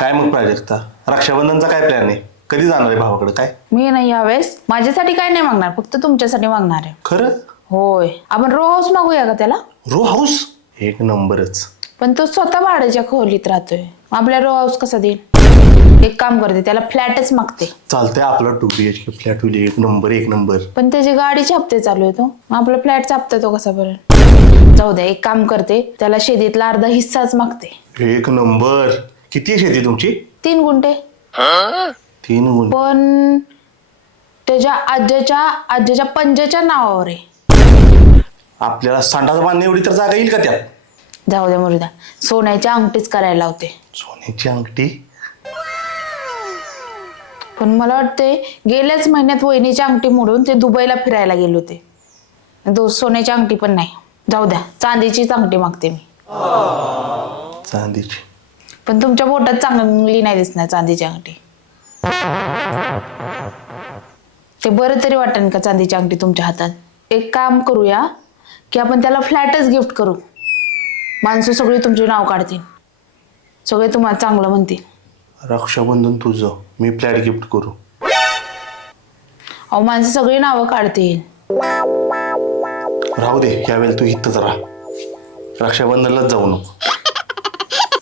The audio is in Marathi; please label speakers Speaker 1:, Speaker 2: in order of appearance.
Speaker 1: काय मग प्राजक्ता रक्षाबंधनचा काय प्लॅन आहे? कधी जाणार आहे भावाकडे? काय?
Speaker 2: मी नाही यावेळेस. माझ्यासाठी काय नाही मागणार फक्त तुमच्यासाठी मागणार आहे.
Speaker 1: खरं?
Speaker 2: होय. आपण रो हाऊस मागूया का त्याला?
Speaker 1: रो हाऊस एक नंबरच.
Speaker 2: पण तो स्वतः भाड्याच्या खोलीत राहतोय. आपल्या रो हाऊस कसा देईल एक काम करते त्याला फ्लॅटच मागते.
Speaker 1: चालतंय आपला two B H K flat होईल. एक नंबर एक नंबर.
Speaker 2: पण त्याची गाडीचे हप्ते चालू आहे तो. आपला फ्लॅटचा हप्ता तो कसा भरेल जाऊ द्या एक काम करते. त्याला शेतीतला अर्धा हिस्साच मागते.
Speaker 1: एक नंबर. किती शेती तुमची?
Speaker 2: तीन गुंठे.
Speaker 1: तीन गुण
Speaker 2: पण त्याच्या आज्याच्या आज्याच्या पंजाच्या नावावर आहे.
Speaker 1: आपल्याला सांडाचा बांधणे एवढी तर जागा येईल का त्यात?
Speaker 2: जाऊ द्या मुरुद्या सोन्याच्या अंगठीच करायला लावते.
Speaker 1: सोन्याची अंगठी?
Speaker 2: पण मला वाटते गेल्याच महिन्यात वहिनीची अंगठी मोडून ते दुबईला फिरायला गेले होते. दो सोन्याची अंगठी पण नाही. जाऊ द्या. चांदीचीच अंगठी मागते मी.
Speaker 1: चांदीची.
Speaker 2: पण तुमच्या बोटात चांगली नाही दिसणार चांदीची अंगठी. ते बरं तरी वाटेल का चांदीची अंगठी तुमच्या हातात? एक काम करूया की आपण त्याला फ्लॅटच गिफ्ट करू. माणसं सगळी तुमचे नाव काढतील. सगळे तुम्हाला चांगलं म्हणतील.
Speaker 1: रक्षाबंधन तुझं. मी फ्लॅट गिफ्ट करू.
Speaker 2: अहो माणसं सगळी नावं काढतील.
Speaker 1: राहू दे यावेळेला तू इथंच राहा. रक्षाबंधनलाच जाऊ नको.